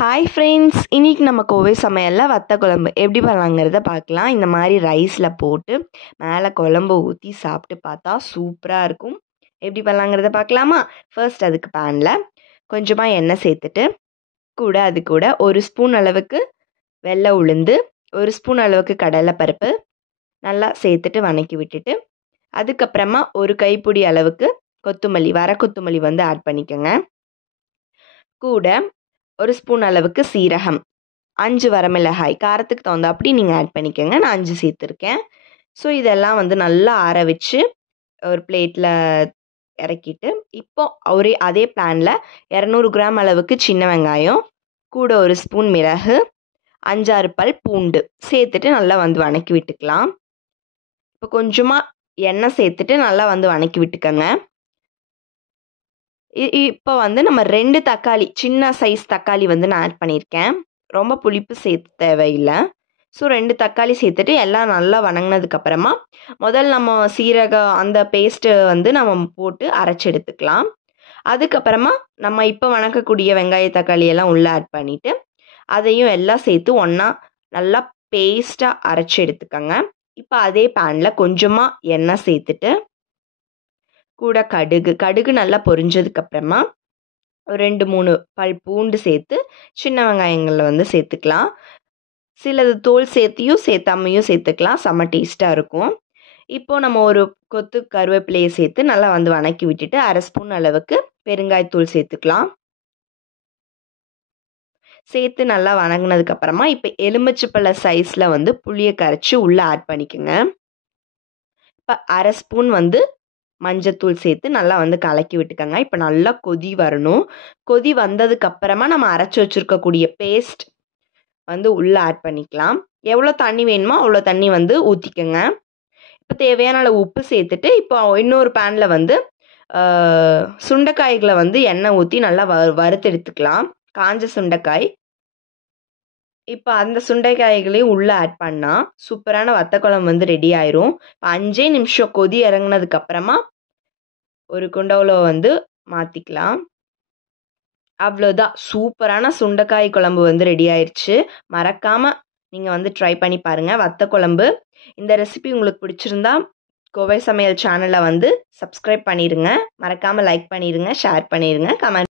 Hi friends, இன்றைக்கி நம்ம கோவை சமையலில் வத்த குழம்பு எப்படி பண்ணலாங்கிறத பார்க்கலாம். இந்த மாதிரி ரைஸில் போட்டு மேலே குழம்பு ஊற்றி சாப்பிட்டு பார்த்தா சூப்பராக இருக்கும். எப்படி பண்ணலாங்கிறத பார்க்கலாமா? ஃபர்ஸ்ட் அதுக்கு பேனில் கொஞ்சமாக எண்ணெய் சேர்த்துட்டு அது கூட ஒரு ஸ்பூன் அளவுக்கு வெள்ளை உளுந்து, ஒரு ஸ்பூன் அளவுக்கு கடலைப்பருப்பு நல்லா சேர்த்துட்டு வதக்கி விட்டுட்டு அதுக்கப்புறமா ஒரு கைப்பிடி அளவுக்கு கொத்தமல்லி, வர கொத்தமல்லி ஆட் பண்ணிக்கோங்க. கூட ஒரு ஸ்பூன் அளவுக்கு சீரகம், 5 வரமிளகாய், காரத்துக்கு தகுந்தாப்படி நீங்கள் ஆட் பண்ணிக்கோங்க. நான் 5 சேர்த்துருக்கேன். ஸோ இதெல்லாம் நல்லா ஆற வச்சு ஒரு பிளேட்டில் இறக்கிட்டு, இப்போ அதே பேனில் 200 கிராம் அளவுக்கு சின்ன வெங்காயம், கூட ஒரு ஸ்பூன் மிளகு, 5-6 பல் பூண்டு சேர்த்துட்டு நல்லா வதக்கி விட்டுக்கலாம். இப்போ கொஞ்சமாக எண்ணெய் சேர்த்துட்டு நல்லா வதக்கி விட்டுக்கோங்க. இப்போ நம்ம 2 தக்காளி, சின்ன சைஸ் தக்காளி நான் ஆட் பண்ணியிருக்கேன். ரொம்ப புளிப்பு சேர்த்து தேவையில்லை. ஸோ 2 தக்காளி சேர்த்துட்டு எல்லாம் நல்லா வதங்கினதுக்கப்புறமா நம்ம சீரகம் அந்த பேஸ்ட்டு நம்ம போட்டு அரைச்சி எடுத்துக்கலாம். அதுக்கப்புறமா நம்ம இப்போ வதக்கக்கூடிய வெங்காய தக்காளி எல்லாம் உள்ளே ஆட் பண்ணிவிட்டு அதையும் எல்லாம் சேர்த்து ஒன்றா நல்லா பேஸ்ட்டாக அரைச்சி எடுத்துக்கோங்க. இப்போ அதே பேனில் கொஞ்சமாக எண்ணெய் சேர்த்துட்டு கூட கடுகு நல்லா பொரிஞ்சதுக்கப்புறமா ஒரு 2-3 பல் பூண்டு சேர்த்து சின்ன வெங்காயங்களில் சேர்த்துக்கலாம். சிலது தோல் சேர்த்தியும் சேர்த்தாமையும் சேர்த்துக்கலாம். செம்ம டேஸ்ட்டாக இருக்கும். இப்போது நம்ம ஒரு கொத்து கருவேப்பிலையை சேர்த்து நல்லா வதக்கி விட்டுட்டு 1/2 ஸ்பூன் அளவுக்கு பெருங்காயத்தூள் சேர்த்துக்கலாம். சேர்த்து நல்லா வதங்கினதுக்கப்புறமா இப்போ எலுமிச்சைப்பழ சைஸில் புளியை கரைச்சி உள்ளே ஆட் பண்ணிக்கோங்க. இப்போ 1/2 ஸ்பூன் மஞ்சத்தூள் சேர்த்து நல்லா கலக்கி விட்டுக்கோங்க. இப்போ நல்லா கொதி வரணும். கொதி வந்ததுக்கப்புறமா நம்ம அரைச்சி வச்சுருக்கக்கூடிய பேஸ்ட் உள்ளே ஆட் பண்ணிக்கலாம். எவ்வளோ தண்ணி வேணுமோ அவ்வளோ தண்ணி ஊற்றிக்கோங்க. இப்போ தேவையான அளவு உப்பு சேர்த்துட்டு இப்போ இன்னொரு பேனில் சுண்டைக்காய்களை எண்ணெய் ஊற்றி நல்லா வறுத்து எடுத்துக்கலாம். காஞ்ச சுண்டைக்காய். இப்போ அந்த சுண்டைக்காய்களையும் உள்ளே ஆட் பண்ணால் சூப்பரான வத்த குழம்பு ரெடி ஆயிரும். 5 நிமிஷம் கொதி இறங்கினதுக்கப்புறமா ஒரு குண்டவில் மாற்றிக்கலாம். அவ்வளோதான், சூப்பரான சுண்டைக்காய் குழம்பு ரெடி ஆயிடுச்சு. மறக்காமல் நீங்கள் ட்ரை பண்ணி பாருங்கள் வத்த குழம்பு. இந்த ரெசிபி உங்களுக்கு பிடிச்சிருந்தா கோவை சமையல் சேனலை சப்ஸ்கிரைப் பண்ணிடுங்க. மறக்காமல் லைக் பண்ணிடுங்க, ஷேர் பண்ணிடுங்க, கமெண்ட்